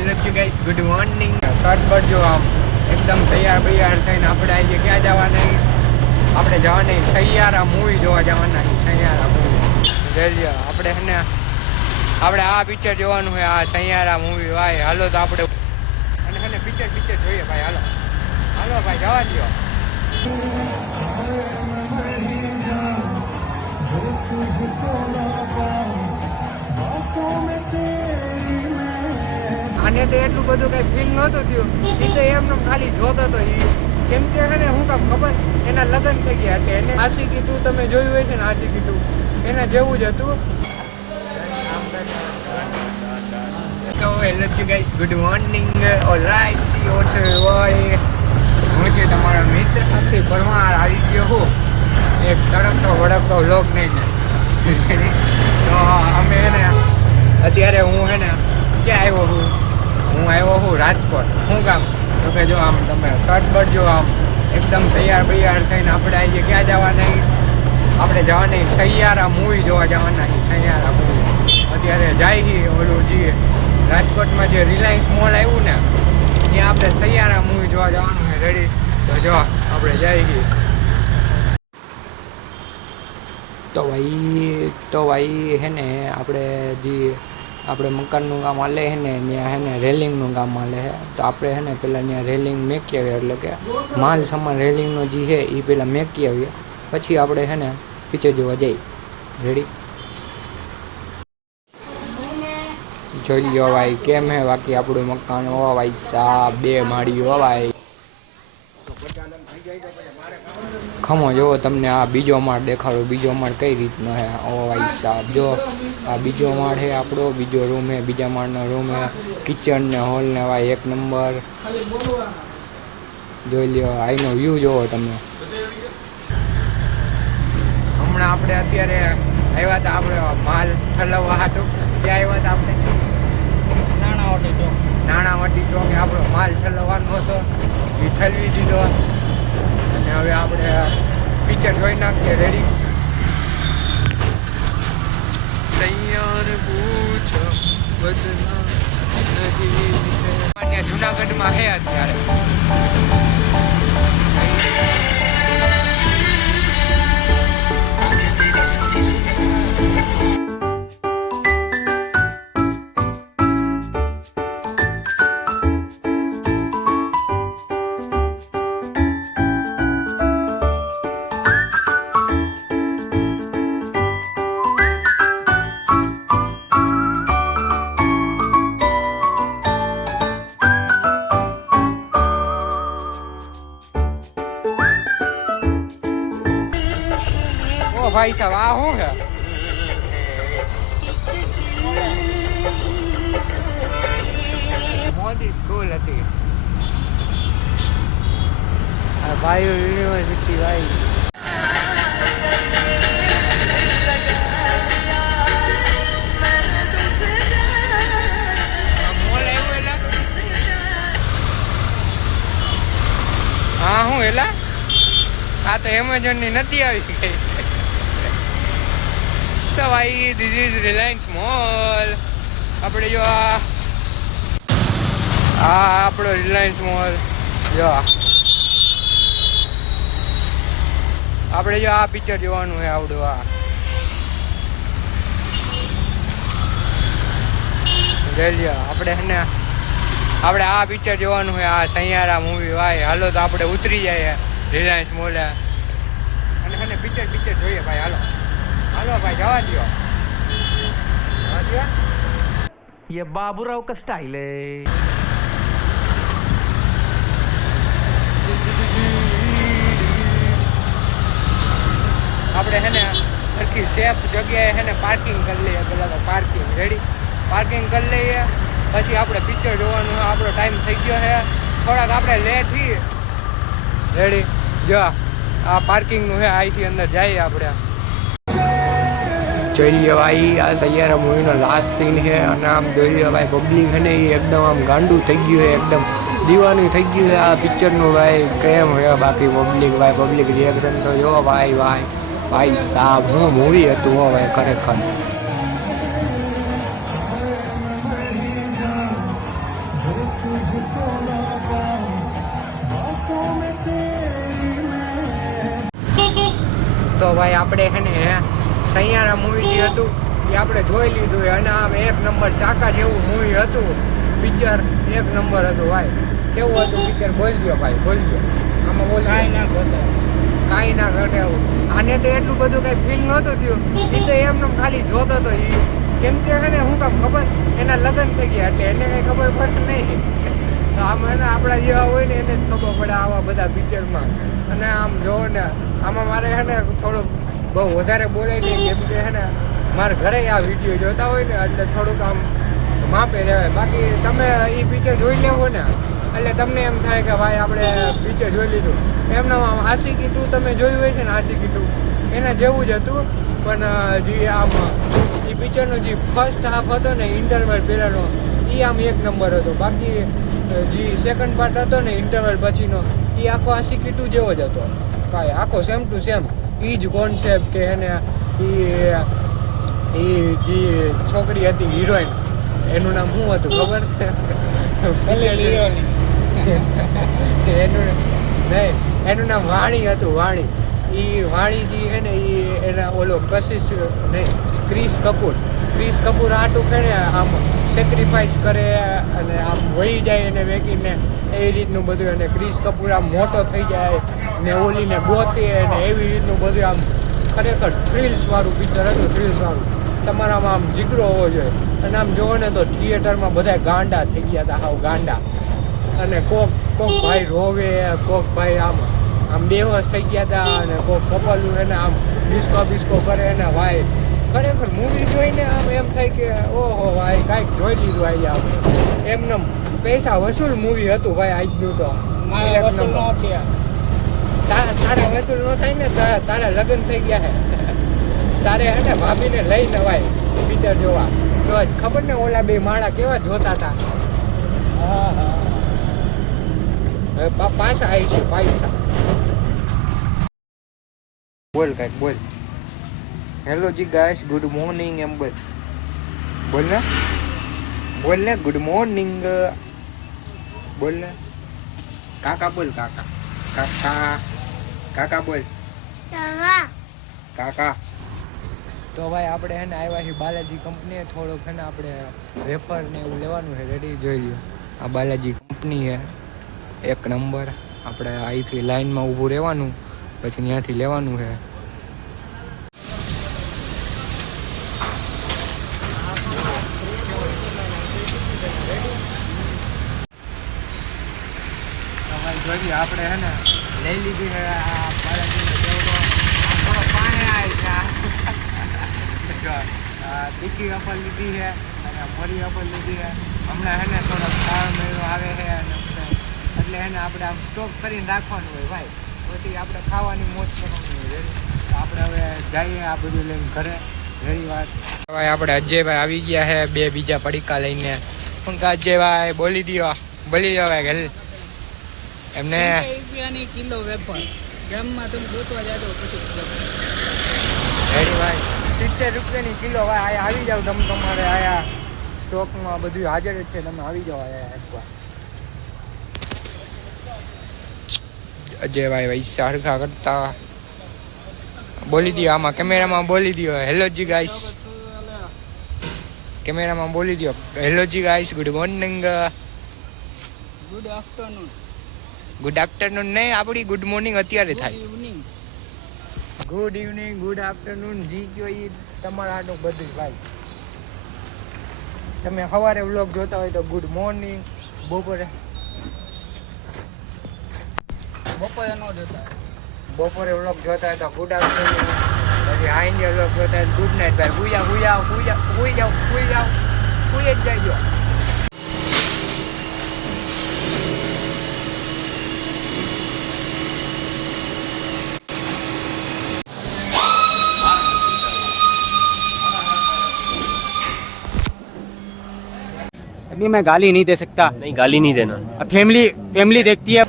Hello you guys, good morning. Shirt પર જો આમ એકદમ તૈયાર થઈને આપણે આજે ક્યાં જવાના? આપણે જવાના સૈયારા મૂવી જોવા જવાના. સૈયારા મૂવી રેલિયા આપણે હે ને આપણે આ પિક્ચર જોવાનું હોય. આ સૈયારા મૂવી ભાઈ હાલો તો આપણે અને હે ને પિક્ચર જોઈએ ભાઈ. હાલો હાલો ભાઈ જવા દો. આને તો એટલું બધું કઈ ફીલ નહોતું થયું. એ તો એમને ખાલી જોતો હતો. કેમ કે છે ને હું કામ ખબર એના લગ્ન થઈ ગયા એટલે એને આશિકી 2 તમે જોયું હોય છે ને, આશિકી 2 એના જેવું જ હતું. તો hello you guys, good morning. Alright C ઓછો હોય હું છે તમારો મિત્ર અક્ષય પરમાર આવી ગયો હું એક તડકતો વડકતો વ્લોગ નહીં. તો અમે એને અત્યારે હું હે ને ક્યાં આવ્યો હું આવ્યો હું રાજકોટ. શું કામ તો કે જો આમ તમે શર્ટ બટ જો આમ એકદમ તૈયાર થઈને આપણે આજે ક્યાં જવાના? આપણે જવાના સૈયારા મૂવી જોવા જવાના. સૈયારા મૂવી અત્યારે જાય ઓલું જે રાજકોટમાં જે રિલાયન્સ મોલ આવ્યું ને ત્યાં આપણે સૈયારા મૂવી જોવા જવાનું છે. રેડી તો જો આપણે જઈએ. તો ભાઈ હે ને આપણે જે આપણે મકાનનું કામ હાલે છે ને ત્યાં હે ને રેલિંગનું કામ હાલે છે. તો આપણે હે ને પહેલાં ત્યાં રેલિંગ મેકી આવીએ, એટલે કે માલ સામાન રેલિંગનો જે છે એ પહેલાં મેકી આવીએ, પછી આપણે હે ને પિક્ચર જોવા જઈએ. રેડી જોઈ લો ભાઈ કેમ હે બાકી આપણું મકાન. ઓ ભાઈ સાહેબ 2 માળી હો ભાઈ. ખમો જોવો તમને આ બીજો માળ દેખાડો. બીજો માળ કઈ રીતનો હે. ઓ ભાઈ સાહેબ જો આ બીજો માળ હે આપણો. બીજો રૂમ હે, બીજા માળનો રૂમ હે. કિચન ને હોલ ને ભાઈ 1 નંબર. જોઈ લ્યો આઈનો વ્યૂ જોવો તમે. હમણાં આપણે અત્યારે આવ્યા હતા આપણે માલ ઠલવવા હાટું. ક્યાં આવ્યા હતા આપણે? નાણાવટી ચોકે આપણો માલ ઠલવવાનો હતો. એ ઠલવી દીધો અને હવે આપણે પિક્ચર જોઈ નાખીએ. રેડી તૈયાર પૂછ બદલા નથી જુનાગઢમાં હે અત્યારે. ભાઈ સાહેબ આ શું છે? મોદી સ્કૂલ હતી આ ભાઈ યુનિવર્સિટી ભાઈ. હા હું એલા આ તો એમેઝોન ની નથી આવી ગઈ. So भाई this is Reliance Mall. આપણે જો આ આપણો રિલાયન્સ મોલ જો આપણે જો આ પિક્ચર જોવાનું છે આવડું. આ આપણે હે ને આપણે આ પિક્ચર જોવાનું છે. આ સૈયારા મૂવી ભાઈ હાલો તો આપણે ઉતરી જાય રિલાયન્સ મોલે અને હે ને પિક્ચર જોઈએ ભાઈ. હાલો हेलो भाई जवा दियो ये बाबूराव का स्टाइल है. આપણે હે ને સરખી સેફ જગ્યાએ હે ને પાર્કિંગ કરી લઈએ. પેલા તો પાર્કિંગ રેડી પાર્કિંગ કરી લઈએ પછી આપણે પિક્ચર જોવાનું. આપણો ટાઈમ થઈ ગયો છે થોડાક આપણે લેટ છીએ. રેડી જો આ પાર્કિંગનું છે. અહીંથી અંદર જઈએ આપણે. જોઈ લ્યો ભાઈ આ સૈયારા મૂવીનો લાસ્ટ સીન છે અને આમ જોઈ લ્યો ભાઈ પબ્લિક છે ને એ એકદમ આમ ગાંડું થઈ ગયું છે, એકદમ દીવાનું થઈ ગયું છે આ પિક્ચરનું ભાઈ. કેમ હોય બાકી પબ્લિક રિએક્શન તો જો ભાઈ સાહેબ હું મૂવી હતું હો ભાઈ ખરેખર. ભાઈ આપણે છે ને સૈયારા મૂવી જે હતું એ આપણે જોઈ લીધું અને આમ એક નંબર ચાકા જેવું મૂવી હતું પિક્ચર એક નંબર હતું ભાઈ કેવું હતું પિક્ચર બોલજો ભાઈ બોલજો આમાં બોલ કાંઈ ના ઘટે આવું આને તો એટલું બધું કાંઈ ફીલ નહોતું થયું એ તો એમને ખાલી જોતો હતો એ કેમ કે છે ને હું કામ ખબર એના લગ્ન થઈ ગયા એટલે એને કંઈ ખબર પડે નહીં તો આમ એને આપણા જેવા હોય ને એને જ ખબર પડે આવા બધા પિક્ચરમાં અને આમ જોવો ને આમાં મારે છે ને થોડુંક બહુ વધારે બોલાય નહીં કેમ કે છે ને મારા ઘરે આ વિડીયો જોતા હોય ને એટલે થોડુંક આમ માપે રહેવાય બાકી તમે એ પિક્ચર જોઈ લેવો ને એટલે તમને એમ થાય કે ભાઈ આપણે પિક્ચર જોઈ લીધું એમના આશિકી 2 તમે જોયું હોય છે ને આશિકી 2 એના જેવું જ હતું પણ જે આમ એ પિક્ચરનો જે ફર્સ્ટ હાફ હતો ને ઇન્ટરવલ પહેલાંનો એ આમ એક નંબર હતો બાકી જે સેકન્ડ પાર્ટ હતો ને ઇન્ટરવલ પછીનો એ આખો આશિકી 2 જેવો જ હતો ભાઈ આખો સેમ ટુ સેમ એ જ કોન્સેપ્ટ કે એને એ જે છોકરી હતી હિરોઈન એનું નામ શું હતું ખબર એનું નામ વાણી હતું વાણી એ વાણીજી છે ને એ એના ઓલો કશિશ નહીં ક્રિશ કપૂર આટું છે ને આમ સેક્રિફાઈસ કરે અને આમ વહી જાય એને વેકીને એવી રીતનું બધું અને ક્રિશ કપૂર આમ મોટો થઈ જાય ને ઓલીને ગોતે અને એવી રીતનું બધું આમ ખરેખર થ્રિલ્સવાળું પિક્ચર હતું થ્રિલ્સવાળું તમારામાં આમ જીગરો હોવો જોઈએ અને આમ જોવો ને તો થિયેટરમાં બધા ગાંડા થઈ ગયા હતા હાવ ગાંડા અને કોક ભાઈ રોવે કોક ભાઈ આમ બેહોશ થઈ ગયા હતા અને કોક કપલું એને આમ ડિસ્કો કરે એને ભાઈ ખરેખર મૂવી જોઈને આમ એમ થાય કે ઓહો ભાઈ કાંઈક જોઈ લીધું આવી આમ એમને પૈસા વસૂલ મૂવી હતું ભાઈ આજનું તો તારા વસૂલ ન થાય ને તારા લગ્ન થઈ ગયા હે તારે હે ને ભાભીને લઈને ભાઈ પિક્ચર જોવા તો ખબર ને ઓલા બે માળા કેવા જોતા હતા પાછા આવીશું પૈસા બોલ કાંઈક બોલ hello ji guys good morning એમ બોલ ને ગુડ મોર્નિંગ બોલ ને કાકા બોલ કાકા બોલ કાકા તો ભાઈ આપણે હે ને આવ્યા છીએ બાલાજી કંપનીએ થોડુંક હે ને આપણે વેફર ને એવું લેવાનું છે રેડી જોઈ લો આ બાલાજી કંપની છે એક નંબર આપણે અહીંથી લાઈનમાં ઊભું રહેવાનું પછી ત્યાંથી લેવાનું છે જોઈએ આપણે હે ને લઈ લીધી છે આ બાલાજીનો દેવડો થોડો પાણી આવી છે તીખી વેફર લીધી છે અને મરી વેફર લીધી છે હમણાં હે ને થોડો શ્રાવણ મહિનો આવે છે અને એટલે એને આપણે આમ સ્ટોક કરીને રાખવાનું હોય ભાઈ પછી આપણે ખાવાની મોજ કરવાની હોય આપણે હવે જઈએ આ બધું લઈને ઘરે ઘણી વાત ભાઈ આપણે અજયભાઈ આવી ગયા છે બે બીજા પડીકા લઈને શું કે અજયભાઈ બોલી દો ભાઈ ઘરે એમને રૂપિયાની કિલો વેફર ગામમાં તમે ગોતવા જાજો પછી રેડી ભાઈ 70 રૂપિયાની કિલો ભાઈ આયા આવી જાવ તમે તમારે આયા સ્ટોકમાં બધું હાજર જ છે તમે આવી જાઓ આયા એકવાર અજયભાઈ પૈસા હરખા કરતા બોલી દો આમાં કેમેરામાં બોલી દો હેલો જી ગાઈસ કેમેરામાં બોલી દો hello ji guys good morning good afternoon નહીં આપણી ગુડ મોર્નિંગ અત્યારે થાય good evening good afternoon ji કયો એ તમારા આટલું બધું ભાઈ તમે સવારે વ્લોગ જોતા હોય તો ગુડ મોર્નિંગ બપોરે બપોરે વ્લોગ જોતા હોય તો ગુડ આફ્ટરનૂન પછી હાઈન્જે વ્લોગ જોતા હોય ગુડ નાઇટ ભાઈ હુઈ જાઓ હુઈ જ જજો अभी मैं गाली नहीं दे सकता। नहीं गाली नहीं देना। अब फैमिली देखती है।